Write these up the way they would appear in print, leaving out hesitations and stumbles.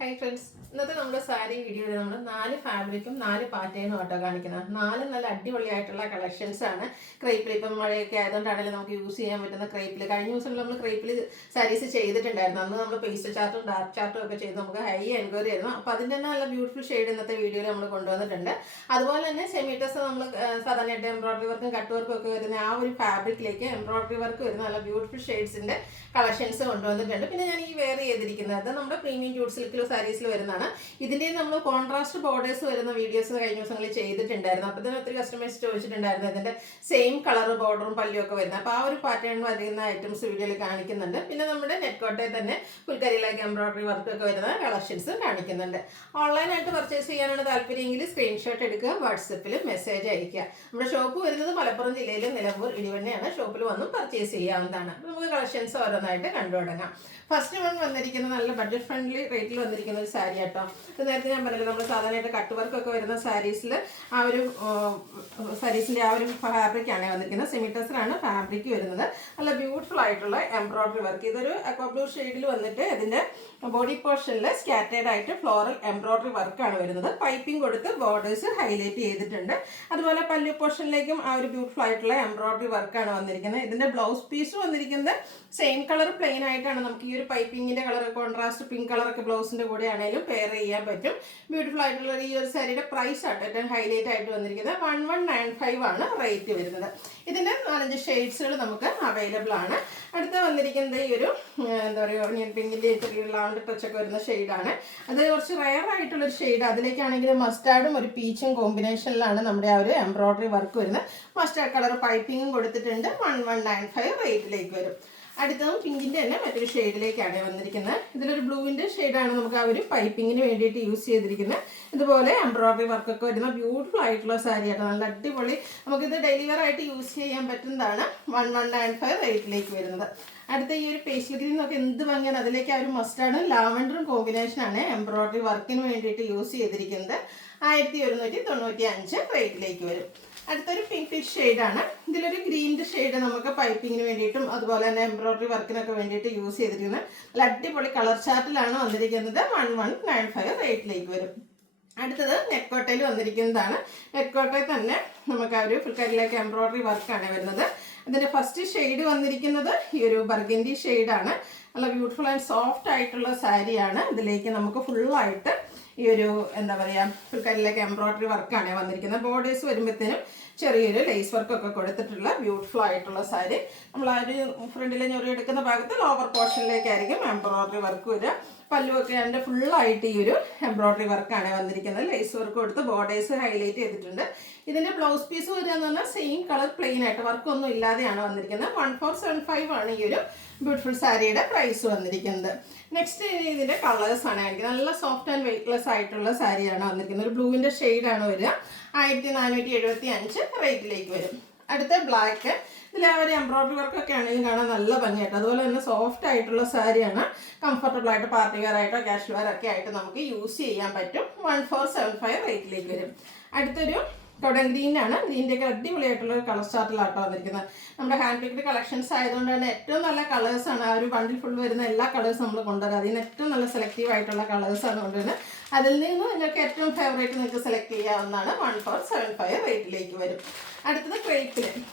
Hi friends, ഇന്നത്തെ നമ്മുടെ സാരി വീഡിയോയിൽ നമ്മൾ 4 ഫാബ്രിക്കും 4 പാറ്റേണും ആട്ടോ കാണിക്കുന്നത്. 4 നല്ല അടിപൊളിയായിട്ടുള്ള കളക്ഷൻസ് ആണ്. ക്രേപ്പിൽ ഇപ്പം മഴയൊക്കെ ആയതുകൊണ്ടാണെങ്കിലും നമുക്ക് യൂസ് ചെയ്യാൻ പറ്റുന്ന ക്രേപ്പിൽ കഴിഞ്ഞ ദിവസങ്ങളിൽ നമ്മൾ ക്രേപ്പിൽ സാരീസ് ചെയ്തിട്ടുണ്ടായിരുന്നു. അന്ന് നമ്മൾ പേസ്റ്റൽ ചാർട്ടും ഡാർക്ക് ചാർട്ടും ഒക്കെ ചെയ്ത് നമുക്ക് ഹൈ എൻക്വയറി ആയിരുന്നു. അപ്പോൾ അതിൻ്റെ തന്നെ നല്ല ബ്യൂട്ടിഫുൾ ഷെയ്ഡ് ഇന്നത്തെ വീഡിയോയിൽ നമ്മൾ കൊണ്ടുവന്നിട്ടുണ്ട്. അതുപോലെ തന്നെ സെമീറ്റസ് നമ്മൾ സാധാരണയായിട്ട് എംബ്രോയിഡറി വർക്കും കട്ട് വർക്കും ഒക്കെ വരുന്ന ആ ഒരു ഫാബ്രിക്കിലേക്ക് എംബ്രോയിഡറി വർക്ക് വരുന്ന നല്ല ബ്യൂട്ടിഫുൾ ഷെയ്ഡ്സിൻ്റെ കളക്ഷൻസ് കൊണ്ടുവന്നിട്ടുണ്ട്. പിന്നെ ഞാൻ ഈ വെയർ ചെയ്തിരിക്കുന്നത് നമ്മുടെ പ്രീമിയം ജൂട്ട് സിൽക്കിൽ സാരീസിൽ വരുന്നതാണ്. ഇതിൻ്റെ നമ്മൾ കോൺട്രാസ്റ്റ് ബോർഡേഴ്സ് വരുന്ന വീഡിയോസ് കഴിഞ്ഞ ദിവസങ്ങളിൽ ചെയ്തിട്ടുണ്ടായിരുന്നു. അപ്പോൾ ഇതിന് ഒത്തിരി കസ്റ്റമേഴ്സ് ചോദിച്ചിട്ടുണ്ടായിരുന്നു ഇതിൻ്റെ സെയിം കളർ ബോർഡറും പല്ലും ഒക്കെ വരുന്നത്. അപ്പോൾ ആ ഒരു പാറ്റേൺ വരുന്ന ഐറ്റംസ് വീഡിയോയിൽ കാണിക്കുന്നുണ്ട്. പിന്നെ നമ്മുടെ നെറ്റ്കോട്ടയിൽ തന്നെ ഫുൾക്കരിയിലേക്ക് എംബ്രോയിഡറി വർക്ക് ഒക്കെ വരുന്ന കളക്ഷൻസ് കാണിക്കുന്നുണ്ട്. ഓൺലൈനായിട്ട് പർച്ചേസ് ചെയ്യാനാണ് താല്പര്യമെങ്കിൽ സ്ക്രീൻഷോട്ട് എടുക്കുക, വാട്സപ്പിൽ മെസ്സേജ് അയയ്ക്കുക. നമ്മുടെ ഷോപ്പ് വരുന്നത് മലപ്പുറം ജില്ലയിലെ നിലമ്പൂർ ഇടിവണ്ണയാണ്. ഷോപ്പിൽ വന്നും പർച്ചേസ് ചെയ്യാവുന്നതാണ്. അപ്പോൾ നമുക്ക് കളക്ഷൻസ് ഓരോന്നായിട്ട് കണ്ടു തുടങ്ങാം. ഫസ്റ്റ് വൺ വന്നിരിക്കുന്നത് നല്ല ബഡ്ജറ്റ് ഫ്രണ്ട്ലി റേറ്റിൽ വന്നിരിക്കുന്ന ഒരു സാരി ആട്ടോ. ഇത് നേരത്തെ ഞാൻ പറഞ്ഞല്ലോ, നമ്മൾ സാധാരണയായിട്ട് കട്ട് വർക്കൊക്കെ വരുന്ന സാരീസിൽ ആ ഒരു സാരീസിൻ്റെ ആ ഒരു ഫാബ്രിക്കാണ് വന്നിരിക്കുന്നത്. സെമിറ്റസിലാണ് ഫാബ്രിക് വരുന്നത്. നല്ല ബ്യൂട്ടിഫുൾ ആയിട്ടുള്ള എംബ്രോയിഡറി വർക്ക്. ഇതൊരു അക്വാ ബ്ലൂ ഷെയ്ഡിൽ വന്നിട്ട് ഇതിൻ്റെ ബോഡി പോർഷനിൽ സ്കാറ്റേഡ് ആയിട്ട് ഫ്ലോറൽ എംബ്രോയിഡറി വർക്കാണ് വരുന്നത്. പൈപ്പിംഗ് കൊടുത്ത് ബോർഡേഴ്സ് ഹൈലൈറ്റ് ചെയ്തിട്ടുണ്ട്. അതുപോലെ പല്ലു പോർഷനിലേക്കും ആ ഒരു ബ്യൂട്ടിഫുൾ ആയിട്ടുള്ള എംബ്രോയിഡറി വർക്കാണ് വന്നിരിക്കുന്നത്. ഇതിൻ്റെ ബ്ലൗസ് പീസ് വന്നിരിക്കുന്നത് സെയിം കളർ പ്ലെയിൻ ആയിട്ടാണ്. നമുക്ക് ഈ ഒരു പൈപ്പിങ്ങിൻ്റെ കളർ കോൺട്രാസ്റ്റ് പിങ്ക് കളറൊക്കെ ബ്ലൗസിൻ്റെ കൂടെ ആണെങ്കിലും പെയർ ചെയ്യാൻ പറ്റും. ബ്യൂട്ടിഫുൾ ആയിട്ടുള്ള ഈ ഒരു സാരിയുടെ പ്രൈസ് ആട്ടോ ഏറ്റവും ഹൈലൈറ്റ് ആയിട്ട് വന്നിരിക്കുന്നത് 1195 ആണ് റേറ്റ് വരുന്നത്. ഇതിൻ്റെ 4 ഷെയ്ഡ്സുകൾ നമുക്ക് അവൈലബിൾ ആണ്. അടുത്ത വന്നിരിക്കുന്നത് ഈ ഒരു എന്താ പറയുക ഓണിയൻ പിങ്കിൻ്റെ ചെറിയ ലാവൻഡർ ടച്ചൊക്കെ വരുന്ന ഷെയ്ഡാണ്. അത് കുറച്ച് റയർ ആയിട്ടുള്ളൊരു ഷെയ്ഡ്. അതിലേക്കാണെങ്കിൽ മസ്റ്റാർഡും ഒരു പീച്ചും കോമ്പിനേഷനിലാണ് നമ്മുടെ ആ ഒരു എംബ്രോയിഡറി വർക്ക് വരുന്നത്. മസ്റ്റാർഡ് കളർ പൈപ്പിങ്ങും കൊടുത്തിട്ടുണ്ട്. 1195 റേറ്റിലേക്ക് വരും. അടുത്തതും പിങ്കിൻ്റെ തന്നെ മറ്റൊരു ഷെയ്ഡിലേക്കാണ് വന്നിരിക്കുന്നത്. ഇതിലൊരു ബ്ലൂവിൻ്റെ ഷെയ്ഡാണ് നമുക്ക് ആ ഒരു പൈപ്പിങ്ങിന് വേണ്ടിയിട്ട് യൂസ് ചെയ്തിരിക്കുന്നത്. ഇതുപോലെ എംബ്രോയിഡറി വർക്കൊക്കെ വരുന്ന ബ്യൂട്ടിഫുൾ ആയിട്ടുള്ള സാരിയാണ്. നല്ല അടിപൊളി, നമുക്കിത് ഡെയിലി വെയർ ആയിട്ട് യൂസ് ചെയ്യാൻ പറ്റുന്നതാണ്. 1195 റേറ്റിലേക്ക് വരുന്നത്. അടുത്ത ഈ ഒരു പേസ്റ്റൽ ഗ്രീൻ ഒക്കെ എന്ത് ഭംഗിയാണ്. അതിലേക്ക് ആ ഒരു മസ്റ്റാർഡും ലാവൻഡറും കോമ്പിനേഷനാണ് എംബ്രോയിഡറി വർക്കിന് വേണ്ടിയിട്ട് യൂസ് ചെയ്തിരിക്കുന്നത്. 1195 റേറ്റിലേക്ക് വരും. അടുത്തൊരു പിങ്കിഷ് ഷെയ്ഡാണ്. ഇതിലൊരു ഗ്രീൻ്റെ ഷെയ്ഡ് നമുക്ക് പൈപ്പിങ്ങിന് വേണ്ടിയിട്ടും അതുപോലെ തന്നെ എംബ്രോയിഡറി വർക്കിനൊക്കെ വേണ്ടിയിട്ട് യൂസ് ചെയ്തിരിക്കുന്നത്. നല്ല അടിപൊളി കളർ ചാർട്ടിലാണ് വന്നിരിക്കുന്നത്. 1195 റേറ്റിലേക്ക് വരും. അടുത്തത് നെക്കോട്ടയിൽ വന്നിരിക്കുന്നതാണ്. നെക്കോട്ടയിൽ തന്നെ നമുക്ക് ആ ഒരു ഫുൾക്കരിയിലേക്ക് എംബ്രോയിഡറി വർക്കാണ് വരുന്നത്. ഇതിൻ്റെ ഫസ്റ്റ് ഷെയ്ഡ് വന്നിരിക്കുന്നത് ഈ ഒരു ബർഗൻഡി ഷെയ്ഡാണ്. നല്ല ബ്യൂട്ടിഫുൾ ആൻഡ് സോഫ്റ്റ് ആയിട്ടുള്ള സാരിയാണ്. ഇതിലേക്ക് നമുക്ക് ഫുള്ളായിട്ട് ഈ ഒരു എന്താ പറയുക ഫുൾക്കരിയിലേക്ക് എംബ്രോയിഡറി വർക്കാണ് വന്നിരിക്കുന്നത്. ബോർഡേഴ്സ് വരുമ്പോഴത്തേനും ചെറിയൊരു ലേസ് വർക്കൊക്കെ കൊടുത്തിട്ടുള്ള ബ്യൂട്ടിഫുൾ ആയിട്ടുള്ള സാരി. നമ്മൾ ആ ഒരു ഫ്രണ്ടിലെ ഞൊറി എടുക്കുന്ന ഭാഗത്ത് ലോവർ പോർഷനിലേക്കായിരിക്കും എംബ്രോയിഡറി വർക്ക് വരിക. പല്ലുവൊക്കെ അതിൻ്റെ ഫുള്ളായിട്ട് ഈ ഒരു എംബ്രോയിഡറി വർക്കാണ് വന്നിരിക്കുന്നത്. ലേസ് വർക്ക് കൊടുത്ത് ബോർഡേഴ്സ് ഹൈലൈറ്റ് ചെയ്തിട്ടുണ്ട്. ഇതിൻ്റെ ബ്ലൗസ് പീസ് വരിക എന്ന് പറഞ്ഞാൽ സെയിം കളർ പ്ലെയിൻ ആയിട്ട് വർക്കൊന്നും ഇല്ലാതെയാണ് വന്നിരിക്കുന്നത്. 1475 ആണ് ഈ ഒരു ബ്യൂട്ടിഫുൾ സാരിയുടെ പ്രൈസ് വന്നിരിക്കുന്നത്. നെക്സ്റ്റ് ഇതിൻ്റെ കളേഴ്സാണ് കാണിക്കുന്നത്. നല്ല സോഫ്റ്റ് ആൻഡ് വെയ്റ്റ്ലെസ് ആയിട്ടുള്ള സാരിയാണ് വന്നിരിക്കുന്നത്. ഒരു ബ്ലൂവിൻ്റെ ഷെയ്ഡാണ് വരിക. 1475 റേറ്റിലേക്ക് വരും. അടുത്ത ബ്ലാക്ക്. ഇതിൽ ആ ഒരു എംബ്രോയിഡറി വർക്കൊക്കെ ആണെങ്കിലും കാണാൻ നല്ല ഭംഗിയായിട്ട്. അതുപോലെ തന്നെ സോഫ്റ്റ് ആയിട്ടുള്ള സാരിയാണ്. കംഫർട്ടബിൾ ആയിട്ട് പാർട്ടി വെയർ ആയിട്ടോ കാഷ്വൽ വെയർ ഒക്കെ ആയിട്ട് നമുക്ക് യൂസ് ചെയ്യാൻ പറ്റും. 1475 റേറ്റിലേക്ക് വരും. അടുത്തൊരു കോട്ടൺ ഗ്രീനാണ്. ഗ്രീൻ്റെയൊക്കെ അടിപൊളിയായിട്ടുള്ള ഒരു കളർ ചാർട്ടിലാട്ടോ വന്നിരിക്കുന്നത്. നമ്മുടെ ഹാൻഡ് പിക്ഡ് കളക്ഷൻസ് ആയതുകൊണ്ട് തന്നെ ഏറ്റവും നല്ല കളേഴ്സാണ്. ആ ഒരു ബണ്ടിൽ ഫുൾ വരുന്ന എല്ലാ കളേഴ്സും നമ്മൾ കൊണ്ടുവരാം. അതിന് ഏറ്റവും നല്ല സെലക്റ്റീവ് ആയിട്ടുള്ള കളേഴ്സാണ് കൊണ്ടുവരുന്നത്. അതിൽ നിന്ന് നിങ്ങൾക്ക് ഏറ്റവും ഫേവറേറ്റ് നിങ്ങൾക്ക് സെലക്ട് ചെയ്യാവുന്നതാണ്. 1475 റേറ്റിലേക്ക് വരും. അടുത്തത്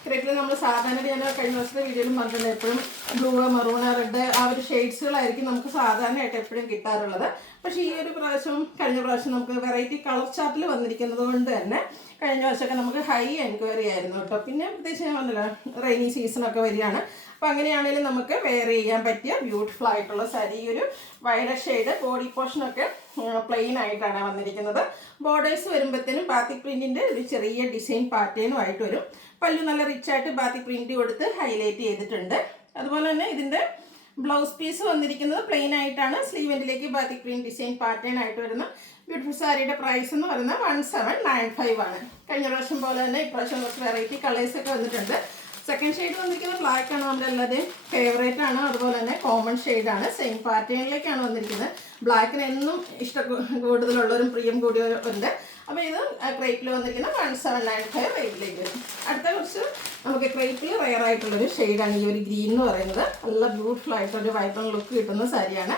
ക്രേപ്പിൽ നമ്മൾ സാധാരണ ഞാൻ കഴിഞ്ഞ ദിവസത്തെ വീഡിയോയിലും പറഞ്ഞിട്ടുണ്ട്, എപ്പോഴും ബ്ലൂ, മറൂണ്, റെഡ് ആ ഒരു ഷെയ്ഡ്സുകളായിരിക്കും നമുക്ക് സാധാരണയായിട്ട് എപ്പോഴും കിട്ടാറുള്ളത്. പക്ഷേ ഈ ഒരു പ്രാവശ്യം കഴിഞ്ഞ പ്രാവശ്യം നമുക്ക് വെറൈറ്റി കളർ ചാർട്ടിൽ വന്നിരിക്കുന്നത് കൊണ്ട് തന്നെ കഴിഞ്ഞ വർഷമൊക്കെ നമുക്ക് ഹൈ എൻക്വയറി ആയിരുന്നു കേട്ടോ. പിന്നെ പ്രത്യേകിച്ച് ഞാൻ പറഞ്ഞില്ല റെയിനി സീസണൊക്കെ വരികയാണ്. അപ്പോൾ അങ്ങനെയാണെങ്കിലും നമുക്ക് വെയർ ചെയ്യാൻ പറ്റിയ ബ്യൂട്ടിഫുൾ ആയിട്ടുള്ള സാരി. ഈ ഒരു വയലറ്റ് ഷെയ്ഡ് ബോഡി പോർഷനൊക്കെ പ്ലെയിൻ ആയിട്ടാണ് വന്നിരിക്കുന്നത്. ബോർഡേഴ്സ് വരുമ്പോഴത്തേനും ബാത്തിക് പ്രിൻറ്റിൻ്റെ ഒരു ചെറിയ ഡിസൈൻ പാറ്റേണും ആയിട്ട് വരും. പല്ലു നല്ല റിച്ച് ആയിട്ട് ബാത്തിക് പ്രിൻറ്റ് കൊടുത്ത് ഹൈലൈറ്റ് ചെയ്തിട്ടുണ്ട്. അതുപോലെ തന്നെ ഇതിൻ്റെ ബ്ലൗസ് പീസ് വന്നിരിക്കുന്നത് പ്ലെയിൻ ആയിട്ടാണ്. സ്ലീവെൻറ്റിലേക്ക് ബാത്തിക് പ്രിൻറ്റ് ഡിസൈൻ പാറ്റേൺ ആയിട്ട് വരുന്ന ബ്യൂട്ടിഫുൾ സാരിയുടെ പ്രൈസ് എന്ന് പറയുന്നത് 1795 ആണ്. കഴിഞ്ഞ പ്രാവശ്യം പോലെ തന്നെ ഇപ്രാവശ്യം കുറച്ച് വെറൈറ്റി കളേഴ്സൊക്കെ വന്നിട്ടുണ്ട്. സെക്കൻഡ് ഷെയ്ഡ് വന്നിരിക്കുന്നത് ബ്ലാക്ക് ആണ്. നമ്മുടെ എല്ലാവരുടെയും ഫേവറേറ്റ് ആണ്. അതുപോലെ തന്നെ കോമൺ ഷെയ്ഡാണ്. സെയിം പാറ്റേണിലേക്കാണ് വന്നിരിക്കുന്നത്. ബ്ലാക്കിന് എന്നും കൂടുതലുള്ളവരും പ്രിയം കൂടിയവരുണ്ട്. അപ്പോൾ ഇത് ക്രേപ്പിൽ വന്നിരിക്കുന്ന 1795 റേറ്റിലേക്ക് വരും. അടുത്ത കുറച്ച് നമുക്ക് ക്രേപ്പിൽ റെയർ ആയിട്ടുള്ളൊരു ഷെയ്ഡാണ് ഈ ഒരു ഗ്രീൻ എന്ന് പറയുന്നത്. നല്ല ബ്യൂട്ടിഫുൾ ആയിട്ടൊരു വൈബ്രന്റ് ലുക്ക് കിട്ടുന്ന സാരിയാണ്.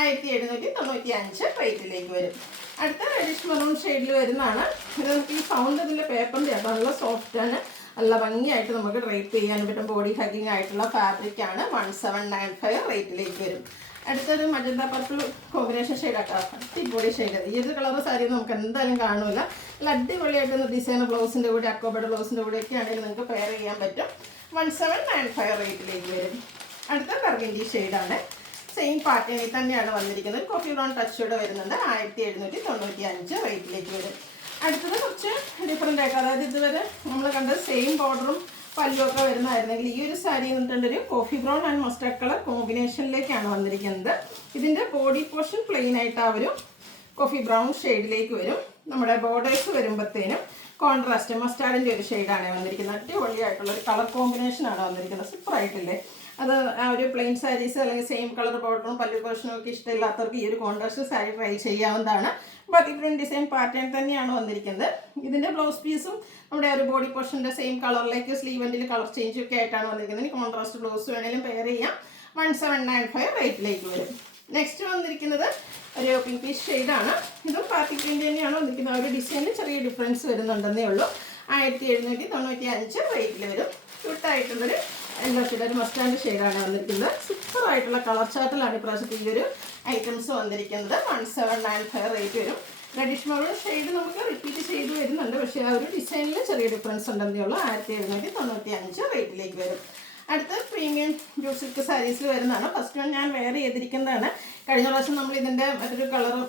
1795 റേറ്റിലേക്ക് വരും. അടുത്ത റെഡിഷ് മെറൂൺ ഷെയ്ഡിൽ വരുന്നതാണ്. ഇത് നമുക്ക് ഈ സൗണ്ട് ഇതിൻ്റെ പേപ്പറിൻ്റെ ആണ്, നല്ല സോഫ്റ്റാണ്, നല്ല ഭംഗിയായിട്ട് നമുക്ക് ഡ്രൈപ്പ് ചെയ്യാൻ പറ്റും. ബോഡി ഹഗ്ഗിങ് ആയിട്ടുള്ള ഫാബ്രിക്കാണ്. 1795 റേറ്റിലേക്ക് വരും. അടുത്തൊരു മജന്ത പർപ്പിൾ കോമ്പിനേഷൻ ഷെയ്ഡാക്കാം. അടിപൊളി ഷെയ്ഡ്. ഈ ഒരു കളർ സാരി നമുക്ക് എന്തായാലും കാണില്ല. നല്ല അടിപൊളിയായിട്ട് ഡിസൈനർ ബ്ലൗസിൻ്റെ കൂടെ അക്കോബയുടെ ബ്ലൗസിൻ്റെ കൂടെയൊക്കെ ആണെങ്കിൽ നിങ്ങൾക്ക് പെയർ ചെയ്യാൻ പറ്റും. 1795 റേറ്റിലേക്ക് വരും. അടുത്ത ബർഗൻഡി ഷെയ്ഡാണ്. സെയിം പാറ്റേണിൽ തന്നെയാണ് വന്നിരിക്കുന്നത്. ഒരു കോഫി ബ്രൗൺ ടച്ചോടെ വരുന്നുണ്ട്. 1795 റേറ്റിലേക്ക് വരും. അടുത്തത് കുറച്ച് ഡിഫറെൻ്റ് ആയിട്ട്, അതായത് ഇതുവരെ നമ്മൾ കണ്ടത് സെയിം ബോർഡറും പല്ലുമൊക്കെ വരുന്നതായിരുന്നെങ്കിൽ ഈ ഒരു സാരി എന്നിട്ടുണ്ടൊരു coffee brown and mustard colour കോമ്പിനേഷനിലേക്കാണ് വന്നിരിക്കുന്നത്. ഇതിൻ്റെ ബോഡി പോർഷൻ പ്ലെയിൻ ആയിട്ട് ആ ഒരു കോഫി ബ്രൗൺ ഷെയ്ഡിലേക്ക് വരും. നമ്മുടെ ബോർഡേഴ്സ് വരുമ്പോഴത്തേനും കോൺട്രാസ്റ്റ് മസ്റ്റാർഡിൻ്റെ ഒരു ഷെയ്ഡാണ് വന്നിരിക്കുന്നത്. അടിപൊളിയായിട്ടുള്ളൊരു കളർ കോമ്പിനേഷനാണ് വന്നിരിക്കുന്നത്. സൂപ്പറായിട്ടില്ലേ? അത് ആ ഒരു പ്ലെയിൻ സാരീസ് അല്ലെങ്കിൽ സെയിം കളർ ബോർഡറും പല്ലു പോർഷനും ഒക്കെ ഇഷ്ടമില്ലാത്തവർക്ക് ഈ ഒരു കോൺട്രാസ്റ്റ് സാരി ട്രൈ ചെയ്യാവുന്നതാണ്. ബാക്കി പ്രിന്റ് ഡിസൈൻ പാറ്റേൺ തന്നെയാണ് വന്നിരിക്കുന്നത്. ഇതിൻ്റെ ബ്ലൗസ് പീസും നമ്മുടെ ഒരു ബോഡി പോർഷൻ്റെ സെയിം കളറിലേക്ക് സ്ലീവെൻറ്റിൽ കളർ ചേഞ്ച് ഒക്കെ ആയിട്ടാണ് വന്നിരിക്കുന്നത്. കോൺട്രാസ്റ്റ് ബ്ലൗസ് വേണമെങ്കിലും പെയർ ചെയ്യാം. 1795 റേറ്റിലേക്ക് വരും. നെക്സ്റ്റ് വന്നിരിക്കുന്നത് ഒരു പിങ്കിഷ് ഷെയ്ഡാണ്. ഇതും പാർട്ടി പ്രിന്റ് തന്നെയാണ് വന്നിരിക്കുന്നത്. ഒരു ഡിസൈനിൽ ചെറിയ ഡിഫറൻസ് വരുന്നുണ്ടെന്നേ ഉള്ളൂ. 1795 റേറ്റിൽ വരും. ക്യൂട്ടായിട്ടുള്ളൊരു യെല്ലോ ഷെയ്ഡ്, ഒരു മസ്റ്റാൻഡ് ഷെയ്ഡാണ് വന്നിരിക്കുന്നത്. സൂപ്പറായിട്ടുള്ള കളർ ചാർട്ടിലാണ് ഇപ്രാവശ്യത്തെ ഈ ഒരു ഐറ്റംസ് വന്നിരിക്കുന്നത്. 1795 റേറ്റ് വരും. റെഡിഷ് മെറൂൺ ഷെയ്ഡ് നമുക്ക് റിപ്പീറ്റ് ചെയ്ത് വരുന്നുണ്ട്, പക്ഷേ ആ ഒരു ഡിസൈനിൽ ചെറിയ ഡിഫറൻസ് ഉണ്ടെന്നേ ഉള്ളൂ. 1795 റേറ്റിലേക്ക് വരും. അടുത്ത പ്രീമിയം ജൂട്ട് സിൽക്ക് സാരീസിൽ വരുന്നതാണ്. ഫസ്റ്റ് വൺ ഞാൻ വെയർ ചെയ്തിരിക്കുന്നതാണ്. കഴിഞ്ഞ പ്രാവശ്യം നമ്മൾ ഇതിൻ്റെ മറ്റൊരു കളറും,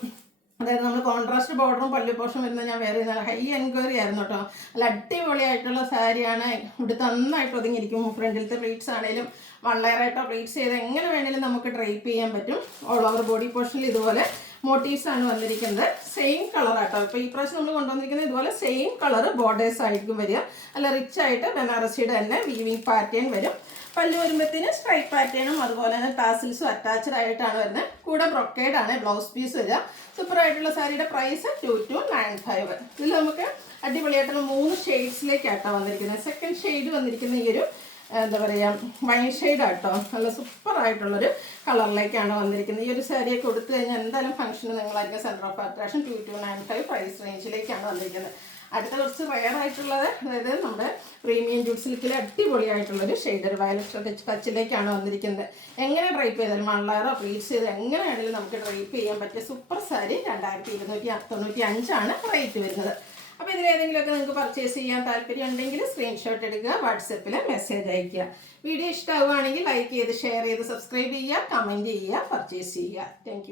അതായത് നമ്മൾ കോൺട്രാസ്റ്റ് ബോർഡറും പല്ലു പോർഷൻ വരുന്നത് ഞാൻ വേറെ ചെയ്യുന്നത് ഹൈ എൻക്വയറി ആയിരുന്നു കേട്ടോ. നല്ല അടിപൊളിയായിട്ടുള്ള സാരിയാണ്. ഇവിടെ നന്നായിട്ട് ഒതുങ്ങിയിരിക്കും. ഫ്രണ്ടിലത്തെ പ്ലീറ്റ്സ് ആണെങ്കിലും 1 ലെയറായിട്ടോ പ്ലീറ്റ്സ് ചെയ്ത് എങ്ങനെ വേണമെങ്കിലും നമുക്ക് ഡ്രൈപ്പ് ചെയ്യാൻ പറ്റും. ഓൾ ഓവർ ബോഡി പോർഷനിൽ ഇതുപോലെ മോട്ടീവ്സ് ആണ് വന്നിരിക്കുന്നത്. സെയിം കളറാട്ടോ. ഇപ്പോൾ ഈ പ്രാവശ്യം നമ്മൾ കൊണ്ടുവന്നിരിക്കുന്നത് ഇതുപോലെ സെയിം കളർ ബോർഡേഴ്സ് ആയിരിക്കും വരിക. നല്ല റിച്ച് ആയിട്ട് ബനാറസിയുടെ തന്നെ വീവിങ് പാറ്റേൺ വരും. പല്ലു വരുമ്പോഴത്തേന് സ്ട്രൈപ്പ് പാറ്റേണും അതുപോലെ തന്നെ ടാസിൽസും അറ്റാച്ച്ഡ് ആയിട്ടാണ് വരുന്നത്. കൂടെ ബ്രൊക്കേഡ് ആണ് ബ്ലൗസ് പീസ് വരിക. സൂപ്പറായിട്ടുള്ള സാരിയുടെ പ്രൈസ് 2295. ഇതിൽ നമുക്ക് അടിപൊളിയായിട്ടുള്ള 3 ഷെയ്ഡ്സിലേക്കാട്ടോ വന്നിരിക്കുന്നത്. സെക്കൻഡ് ഷെയ്ഡ് വന്നിരിക്കുന്ന ഈ ഒരു എന്താ പറയുക വൈൻ ഷെയ്ഡാട്ടോ. നല്ല സൂപ്പറായിട്ടുള്ളൊരു കളറിലേക്കാണ് വന്നിരിക്കുന്നത്. ഈ ഒരു സാരിയൊക്കെ കൊടുത്തു കഴിഞ്ഞാൽ എന്തായാലും ഫംഗ്ഷന് നിങ്ങളായിരിക്കും സെൻറ്റർ ഓഫ് അട്രാക്ഷൻ. 2295 പ്രൈസ് റേഞ്ചിലേക്കാണ് വന്നിരിക്കുന്നത്. അടുത്ത കുറച്ച് റെയർ ആയിട്ടുള്ളത്, അതായത് നമ്മുടെ പ്രീമിയം ജൂട്ട് സിൽക്കിൽ അടിപൊളിയായിട്ടുള്ളൊരു ഷെയ്ഡ്, ഒരു വയലറ്റ് ടച്ചിലേക്കാണ് വന്നിരിക്കുന്നത്. എങ്ങനെ ഡ്രൈപ്പ് ചെയ്താലും 1 ലെയറോ പ്ലീറ്റ്സ് ചെയ്ത് എങ്ങനെ വേണമെങ്കിലും നമുക്ക് ഡ്രൈപ്പ് ചെയ്യാൻ പറ്റിയ സൂപ്പർ സാരി 2295 റേറ്റ് വരുന്നത്. അപ്പോൾ ഇതിലേതെങ്കിലുമൊക്കെ നിങ്ങൾക്ക് പർച്ചേസ് ചെയ്യാൻ താല്പര്യം ഉണ്ടെങ്കിൽ സ്ക്രീൻഷോട്ട് എടുക്കുക, വാട്സപ്പിൽ മെസ്സേജ് അയയ്ക്കുക. വീഡിയോ ഇഷ്ടമാവുകയാണെങ്കിൽ ലൈക്ക് ചെയ്ത് ഷെയർ ചെയ്ത് സബ്സ്ക്രൈബ് ചെയ്യുക, കമൻറ്റ് ചെയ്യുക, പർച്ചേസ് ചെയ്യുക. താങ്ക്